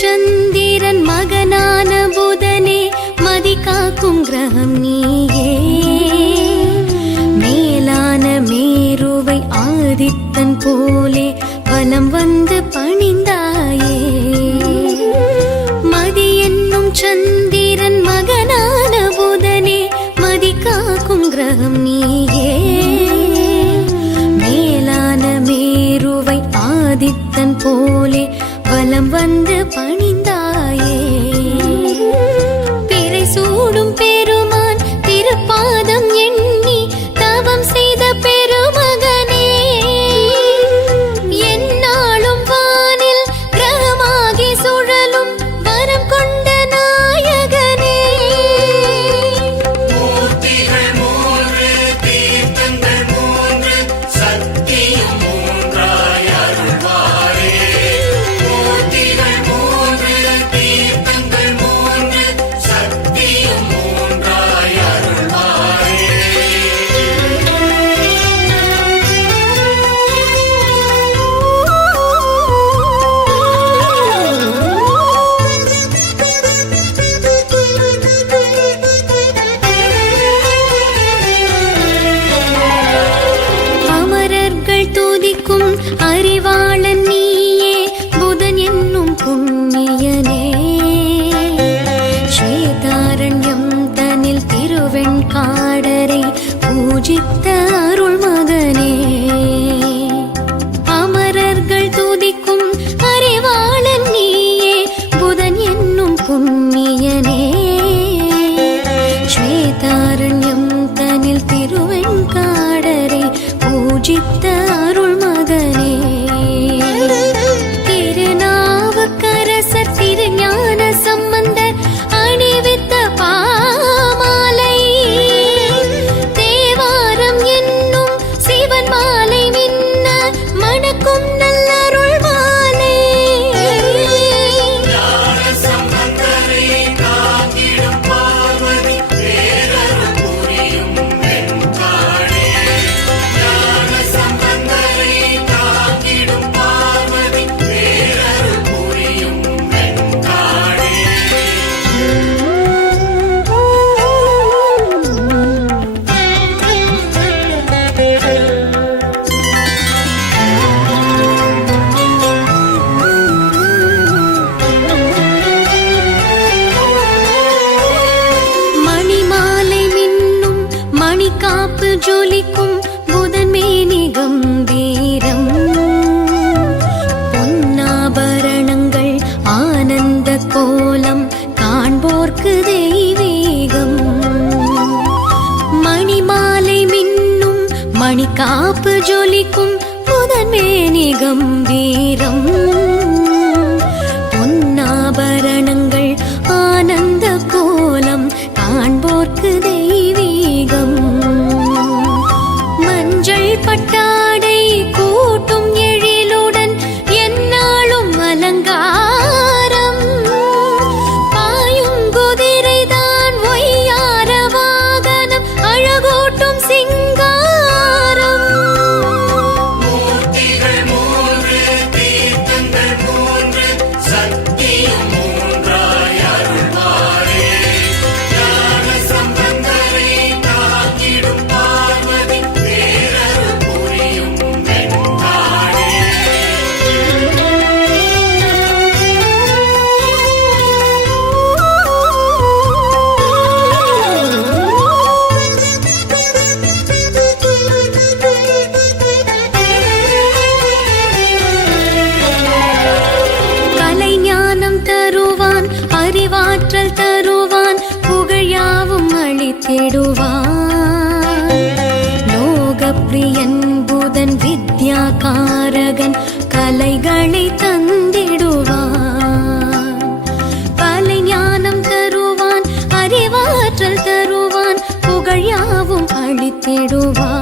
சந்திரன் மகனான புதனே மதி காக்கும் கிரகம் நீயே. மேலான மேருவை ஆதித்தன் போலே வலம் வந்து பணிந்தாயே. மதி என்னும் சந்திரன் மகனான புதனே மதி காக்கும் கிரகம் நீயே. மேலான மேருவை ஆதித்தன் போலே வலம் வந்து பணிந்தாயே. பிறை சூடும் பெருமான் திருப்பாதம் எண்ணி தவம் செய்த பெருமகனே. எந்நாளும் வானில் கிரகமாகி சுழலும் வரம் கொண்ட நாயகனே. மூர்த்திகள் மூன்று தீர்த்தங்கள் மூன்று சக்தியும் மூன்றாய் அருள்வாரே. மூர்த்திகள் மூன்று தீர்த்தங்கள் மூன்று சக்தியும் மூன்றாய் அருள்வாரே. அமரர்கள் துதிக்கும் அறிவாளன் நீயே புதன் என்னும் புண்ணியனே. ஸ்வேதாரண்யம் தனில் திருவெண்காடரை பூஜித்த அருள் மகனே. அமரர்கள் துதிக்கும் அறிவாளன் நீயே புதன் என்னும் புண்ணியனே. ஸ்வேதாரண்யம் தனில் திருவெண்காடரை பூஜித்த அருள் மகனே. திருநாவுக்கரசர் திருஞான சம்பந்தர் அணிவித்த பாமாலை. தேவாரம் என்னும் சிவன் மாலை மின்ன மணக்கும் நல்லருள் மாலை. ஞான சம்பந்தரை காத்திடும் பார்வதி பேரருள் புரியும் வெண்காடே. ஞான சம்பந்தரை காத்திடும் பார்வதி பேரருள் புரியும் வெண்காடே. மணிமாலை மின்னும் மணிக்காப்பு ஜொலிக்கும் புதன் மேனி கம்பீரம். பொன்னாபரணங்கள் ஆனந்த கோலம் காண்போர்க்கு தெய்வீகம். மணிமாலை மின்னும் மணிக்காப்பு ஜொலிக்கும் புதன் மேனி கம்பீரம். பொன்னாபரணங்கள் ஆனந்த கோலம் காண்போர்க்கு தெய்வீகம். மஞ்சள் பட்டாடை கூட்டும் எழிலுடன் எந்நாளும் அலங்காரம். பாயும் குதிரைதான் ஒய்யார வாகனம் அழகூட்டும் சிங்காரம். மூர்த்திகள் மூன்று தீர்த்தங்கள் மூன்று சக்தியும் மூன்றாய் அருள்வாரே. ஞான சம்பந்தரை காத்திடும் பார்வதி பேரருள் புரியும் வெண்காடே. கலை ஞானம் தருவான் அறிவாற்றல் தருவான் புகழ் யாவும் அளித்திடுவான். லோகப்பிரியன் புதன் வித்யாகாரகன் கலைகளை தந்திடுவான். கலை ஞானம் தருவான் அறிவாற்றல் தருவான் புகழ் யாவும் அளித்திடுவான்.